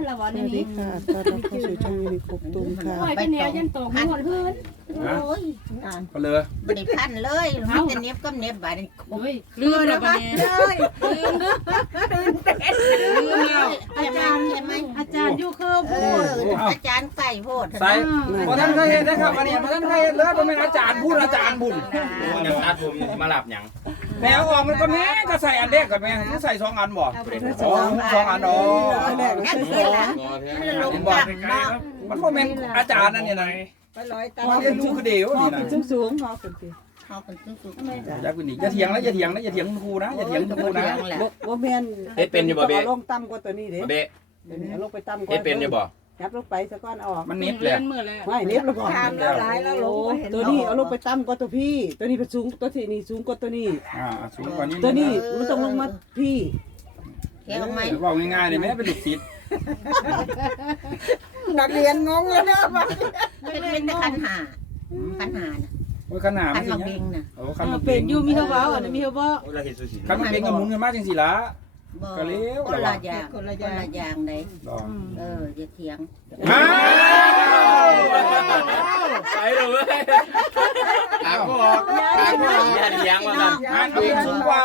ละวันสวัสดีนี้ค่ะตอนรับเข้าสู่ช่องยูนิคบตุ้มค่ะปล่อยไปแนวยันตกหัวพื้นโอ้ยก็เลยบริพันธ์เลยมันจะเน็บก็เน็บบาดนี้โอ้ยลืมแล้วปะเนี่ยลืมแล้วอาจารย์ใช่ไหมอาจารย์อยู่คืออาจารย์ไก่โพดใส่พอท่านเคยเห็นนะครับอันนี้พอท่านเคยเห็นเลยผมเป็นอาจารย์พูดอาจารย์บุญยังนัดผมมาหลับยังแมวออกมันก็แม่ก็ใส่อันเด็กกับแม่ใส่2 อันบ่สองอันอ๋อนั่นคือละมันลงดังมากมันโมเมนอาจารย์นั่นนี่นะไปร้อยตามาเรียนรู้คือเดียวนี่นะสูงๆพอเป็นทีเขาเป็นสุดอย่าคุณนี่อย่าเถียงนะอย่าเถียงนะอย่าเถียงครูนะอย่าเถียงครูนะแหละบ่แม่นเฮ็ดเป็นอยู่บ่เบะลงต่ำกว่าตัวนี้เด้บ่เบะเอาลงไปต่ำกว่าเฮ็ดเป็นอยู่บ่ยับลงไปซะก่อนออกมันนิดแหเรียละนมือแล้วไม่เน็บแล้วก่อนทำแล้วหลายแล้วลงตัวนี้เอาลงไปต่ำกว่าตัวพี่ ตัวนี้เป็นสูงตัวที่นี่สูงกว่าตัวนี้สูงกว่านี้ตัวนี้มันต้องลงมาพี่แค่ไหมบอกง่ายๆเลยแม่เป็นลูกศิษย์นักเรียนงงแล้วนะเป็นแต่คันหาน่ะโอ้ยขนาดคัมัน นมาสิบิงน่ะโอ้คันมันเป็นอยู่มีเขาเว้าอันนี้มีเขาบ่เราเฮ็ดซูชิคันมันเป็นกับหมุนกันมากจังสิล่ะคนละอย่างใดอย่าเถียงอ้าวไปเลยเว้ยหาก็ออกหาก็ออกอย่าเถียงว่ากันงานตัวเองสูงกว่า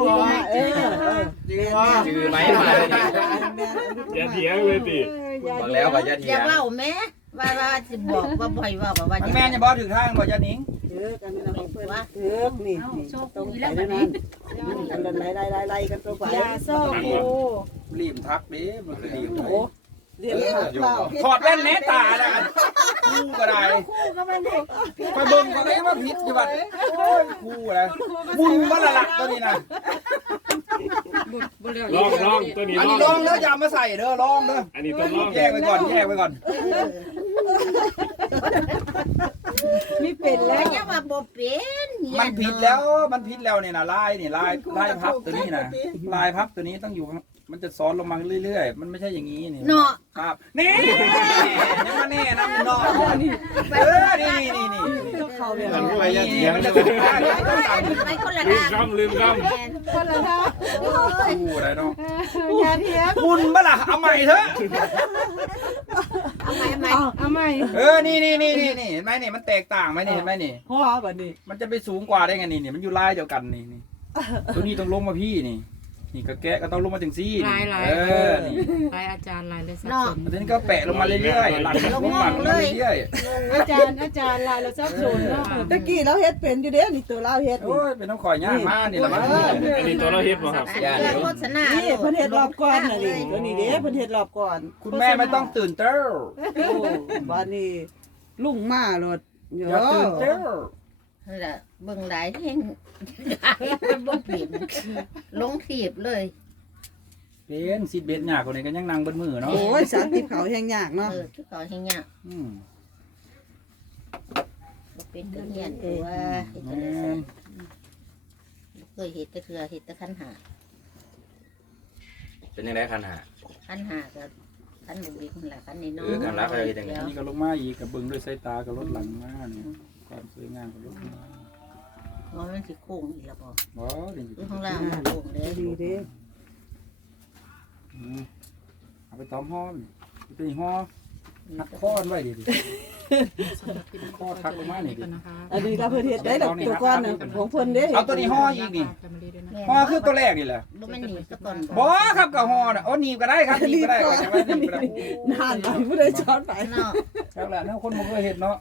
จือไหมมาเลยอย่าเถียงเลยติบอกแล้วว่าอย่าอเถียย่าง ว่าแม่ว่าสิบอกว่าบ่อยว่าว่าแม่จะบอกถึงทางบอกจะหนิงกันนี่นะของเพิ่นว่านี่ตรงไปนั่นอันนั้นไล่กันตัวไปยาโซ่กูรีบทักดิมันคือดีโอ้เรียนเราถอดแว่นแน่ตาแล้วคู่ก็ได้ไปเบิ่งก็ได้ว่าผิดอยู่บัดคู่อะไรบุญว่าละตัวนี้นะบ่เรียกลองตัวนี้อันลนี้องลองเด้ออย่ามาใส่เด้อลองเด้ออันนี้ตัวลองแยกไว้ก่อนแยกไว้ก่อนมีเป็นแล้วอย่าว่าบ่เป็นมันผิดแล้วมันผิดแล้วเนี่ยนะลายนี่ลายพับตัวนี้นะลายพับตัวนี้ต้องอยู่มันจะซ้อนลงมาเรื่อยๆมันไม่ใช่อย่างนี้นี่เนาะครับนี่ยังมาแน่นะมันนอกนี่นี่เขาเรียนมันไม่อย่าเถียงมันเลจะยถูกได้ไปคนละลืมทางคำลืมคคนละท่าคู่อะไรเนาะอย่าเถียงบุญบ้าล่ะเอาใหม่เถอะเอาไหมเอาใหม่นี่เห็นไหมนี่มันแตกต่างไหมนี่เห็นไหมนี่หัวบัดนี้มันจะไปสูงกว่าได้ไงนี่มันอยู่ลายเดียวกันนี่ตัวนี้ต้องลงมาพี่นี่ก็แกะก็ต้องลงมาถึงซี่นี่นี่ลายอาจารย์ลายเลยสักเนาะทีนี้ก็แปะลงมาเรื่อยๆหลังลงมาเรื่อยอาจารย์ลายเราซับซ้อนเนาะตะกี้เราเฮ็ดเป็นอยู่เด้นี่ตัวเราเฮ็ดๆโอ้ยเป็นน้ำข่อยย่างมานี่ละมั้งำอันนี้ตัวเราเฮ็ดบ่ครับโฆษณานี่เพิ่นเฮ็ดรอบก่อนน่ะนี่ตัวนี้เด้เพิ่นเฮ็ดรอบก่อนคุณแม่ไม่ต้องตื่นเต้าโอ้บัดนี้ลุงมาโลดเยอย่าตื่นเต้าเบิ่งหลายแห่งบ่เป็นลงถีบเลยเป็นซีดเบ็ดหยากคนนี้ก็ยังนั่งบนมือเนาะโอ้ยสารติเขาแห้งยากเนาะทุกคนให้ยากบ่เป็นคือเฮียนตัวเฮ็ดจังได๋เคยเฮ็ดแต่เทื่อเฮ็ดแต่คันหาเป็นยังไงคันหาคันหาก็คันบุบิกนั่นแหละคันนี้น้อคันรักเขาเฮ็ดยังไงนี่ก็ลงมาอีกกับเบิ่งด้วยสายตากับรถหลังมาเนี่ยความสวยงามกับรถมาว่ามันสิโค้งอีกแล้วบ่ว้าวดีคือข้างล่างมันโค้งเด้ดีเด้เอาไปต้อมห่อไปห่อหักข้อไว้ดิข้อทักลงมานี่ดินะคะอันนี้ก็เพิ่นเฮ็ดได้ดอกตัวก่อนน่ะของเพิ่นเด้เอาตัวนี้ห่ออีกนี่ห่อคือตัวแรกนี่แหละบ่แม่นหนีซะก่อนบ่ครับกับห่อน่ะโอ้หนีบก็ได้ครับหนีบก็ได้ก็จะไว้หนีบก็ได้นานไปผู้ใดสอนไปเนาะครับแหละนะคนบ่เคยเห็นเนาะ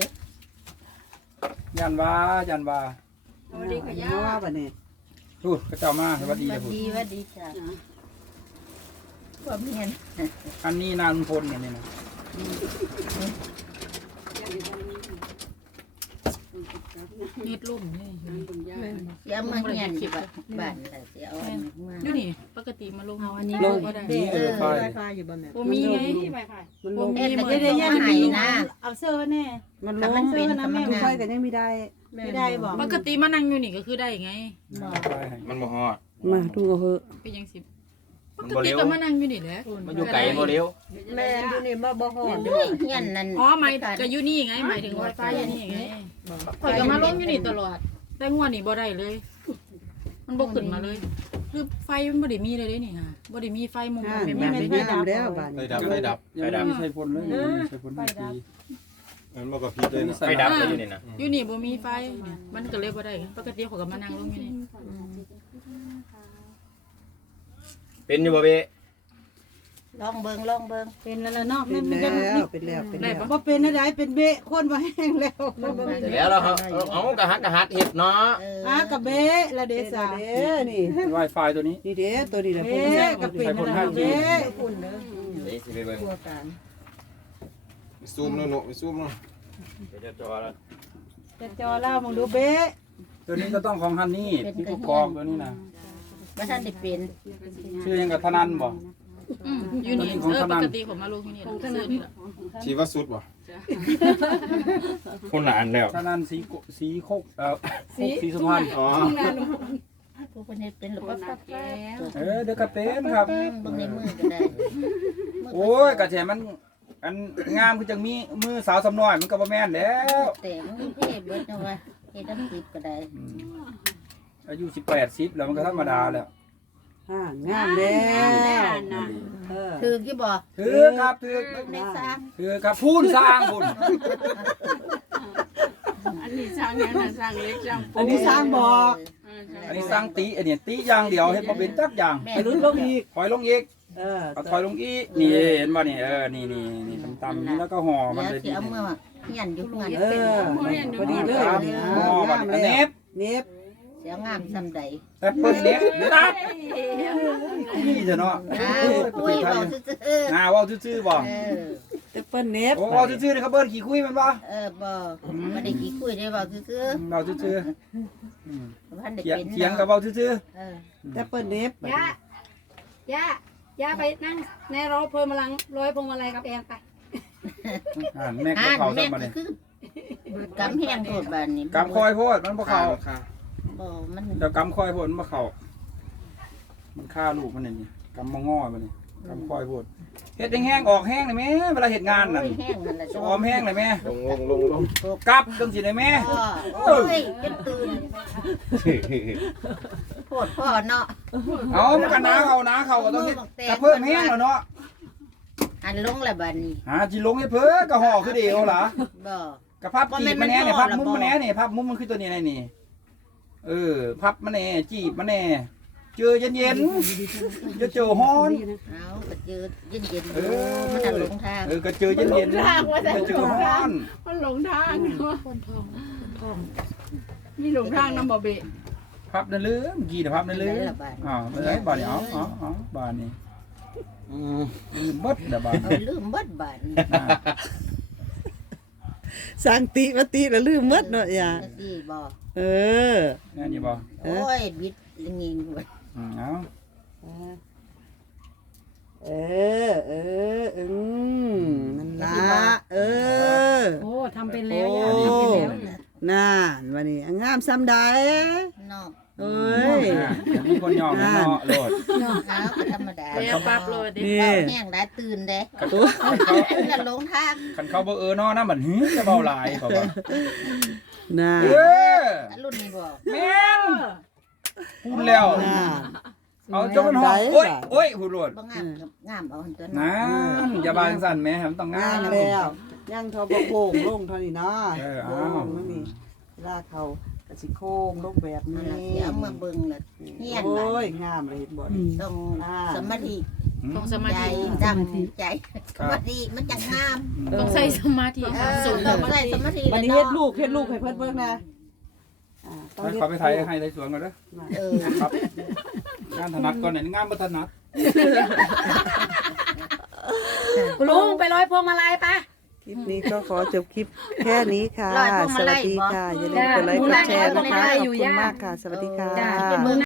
ยันว่าสวัสดีค่ะย่าว่าบัดนี้พูดเขาเจ้ามาสวัสดีวันะดพูดดีวัดดีจ้ะความเฮียนอันนี้นางพลอันนี้นะเฮ็ดลุ่มนี่เสียมาเฮียนที่บ้านแหละสิเอาอันนี้มาอยู่นี่ปกติมาลงเอาอันนี้ลงก็ได้นี่ไฟบ่มีไงมันลบ่งมีแต่เหมือนจะได้ยันมีนะเอาเสื้อแน่มันลงมันค่อยกันยังไม่ได้ไม่ได้บอกปกติมานั่งอยู่นี่ก็คือได้ไงมันบ่ฮอดมาดูเอาเถอะเป็นยังสิปมันกบ่ติเร็วก็มานั่งอยู่นี่แหละมันอยู่ไกลบ่เร็วแม่อยู่นี่มาบ่ฮอดเฮียนนั่นอ๋อหมายก็อยู่นี่ไงหมายถึงไวไฟอยู่นี่ไงข่อยก็มาลงอยู่นี่ตลอดแต่งวดนี่บ่ได้เลย มันบ่ขึ้นมาเลยคือไฟมันบ่ได้มีเลยเด้นี่ค่ะบ่ได้มีไฟมุมอ่าเป็นมัแบนบไม่นี้ดับแล้วบ้านไฟดับไฟดับยังไม่ใช่พลเลยใช่พลไม่ดีมันบ่ก็ผิดเลยนะไฟดับเลยอยู่นี่นะอยู่นี่บ่มีไฟมันก็เลยบ่ได้ปกติเขาก็มานั่งลงอยู่นี่เป็นอยู่บ่เบ้ลองเบิ่งเป็นแล้วเนาะเป็นมันแล้จะวเป็นแล้วเป็นแล้วบ่เป็นอะไรเป็นเบะคนบ่แห้งแล้วแล้วเราเอากระหัดเห็ดเนาะกับเบะละเดซ่าเด้นี่ Wi-Fi ตัวนี้นี่เด้ตัวนี้แหละเบะกับเป็นอะไรเบะนี่สิไปเบิ่งซูมแล้วเนาะไปซูมเนาะเดี๋ยวจะจอแล้วจะจอเล่ามึงดูเบะตัวนี้ก็ต้องของฮันนี่ที่ผู้กองตัวนี้นะบ่ทันได้เป็นชื่อยังกับธนันบ่อยู่นี่ปกติผมมาลงอยู่นี่ซื้อนี่ล่ะชีว่าสุดบ่คนละอันแล้วธนันสีโคกสีสุพรรณอ๋อผู้เพิ่นเฮ็ดเป็นหรือว่าปั๊บเดี๋ยวก็เป็นครับเบิ่งในมือก็ได้โอ้ยกระแฉมันอันงามคือจังมีมือสาวสำน้อยมันก็บ่แม่นแล้วแต่มันเทพเบิดนะว่าเฮ็ดน้ำติบก็ได้อายุ18 10แล้วมันก็ธรรมดาแล้วงามแล้วเออถือกี่บ่ถือครับถือในสร้างถือครับพูนสร้างพุ่นอันนี้สร้างยังน่ะสร้างเล็กสร้างอันนี้สร้างบ่อันนี้สร้างตีอันนี้ตีอย่างเดียวเฮ็ดบ่เป็นจักอย่างไปลุ้นลงอีกถอยลงอีกเออเอาถอยลงอีกนี่เห็นบ่นี่นี่ต่ำๆนี่แล้วก็ห่อมันแล้วเลยสิเอามือเฮียนอยู่เงินเออพอดีเลยห่อมันเน็บเน็บเสียงามซำใดแต่เปิ้นเน็บตับนี่เถอะเนาะคุยเว้าซื่อเว้าซื่อๆบ่ๆเออแต่เปิ้นเน็บโอ้เว้าซื่อๆนี่เขาเบิ้นขี้คุยมันบ่บ่บ่ได้กี่คุยได้เว้าซื่อเว้าซื่อๆพันได้ๆเป็นเถียงกับเว้าซื่อเออแต่เปิ้นเน็บย่าไปนั่งในรถพวงมาลัยกับแอนไปแม่ก็เข้าแม่ซะบ่นี่คือกำแห้งโทษบ้านนี้กำคอยโพดมันบ่เข้าบ่มันเดี๋ยวกำคอยโพดมันบ่เข้ามันฆ่าลูกมันนี่กำบ่ง้อมันนี่กำคอยโพดเฮ็ดแห้งๆออกแห้งได้แม่เวลาเฮ็ดงานน่ะแห้งนั่นแหละออมแห้งได้แม่ลงกลับจังสิได้แม่โอ้ยจนตื่นโพดพ่อเนาะเอามันก็น้าเขาก็ต้องเฮ็ดกระเพิ่มแห้งแล้วเนาะอันลงละบ้านนี้หาจิลงให้เพิ่นก็ห่อคือเดียวล่ะบ่กระพับจีบมันแน่เนี่ยพับมุมมันแน่เนี่ยพับมุมมันคือตัวนี้ไงนี่พับมันแน่จีบมันแน่เจอเย็นๆจะเจอฮ้อนเอาก็เจอเย็นๆมันจะหลงทางก็เจอเย็นๆจะเจอฮ้อนมันหลงทางมีหลงทางน้ำบ่เบะพับนั่นลืมกี่นะพับนั่นลืมเลยบ้านนี้เอาบ้านนี้ลืมเบิดเด้อบ้านเอาลืมเบิดบ้านสร้างติมาติแล้วลืมหมดเนาะอย่าจังซี่บ่เออนี่นี่บ่โอ้ยบิดลิงยิงด้วยเอานั่นละเออโอ้ทำเป็นแล้วย่าทำเป็นแล้วน่าวันนี้งามซ้ำใดเนาะเอ้ยมีคนยอมเนาะโลดเอาก็ธรรมดาแล้วปั๊บเลยนี่เอาแห้งได้ตื่นเด้นั่นหลงทางคันเขาบ่เนาะนะมันหื้อจะเบาหลายเขาบ่น่ารุ่นนี้บ่แม่นพูดแล้วน่าเอาจนมันหอมโอ้ยพูดรวดบ่งามเอาตัวนะอย่าบางสั่นแม่มันต้องงางามมแล้วย่างทอบโค้งลงเท่านี้นะเอาโค้งนี่ลากเขากระสิโค้งลงแบบนั่นี้นล่ะสิเอามาเบิ่งล่ะเฮียนโอ้บ้านยงามเลยบ่ต้องสมาธิต้องสมาใจธิจำใจสมาธิมันจะงามต้องใส่สมาธิสูงต้องใส่สมาธิวันนี้เฮ็ดลูกให้เพิ่นเบิ่งนะต้องให้เฮ็ดเขาไปไทยให้ได้สวนก่อนเด้อเออครับงานถนัดก่อนไหนงานบ่ถนัดลุงไปร้อยพวงมาลัยปะคลิปนี้ก็ขอจบคลิปแค่นี้ค่ะ สวัสดีค่ะ อย่าลืมกดไลค์กดแชร์นะคะ ขอบคุณมากค่ะ สวัสดีค่ะ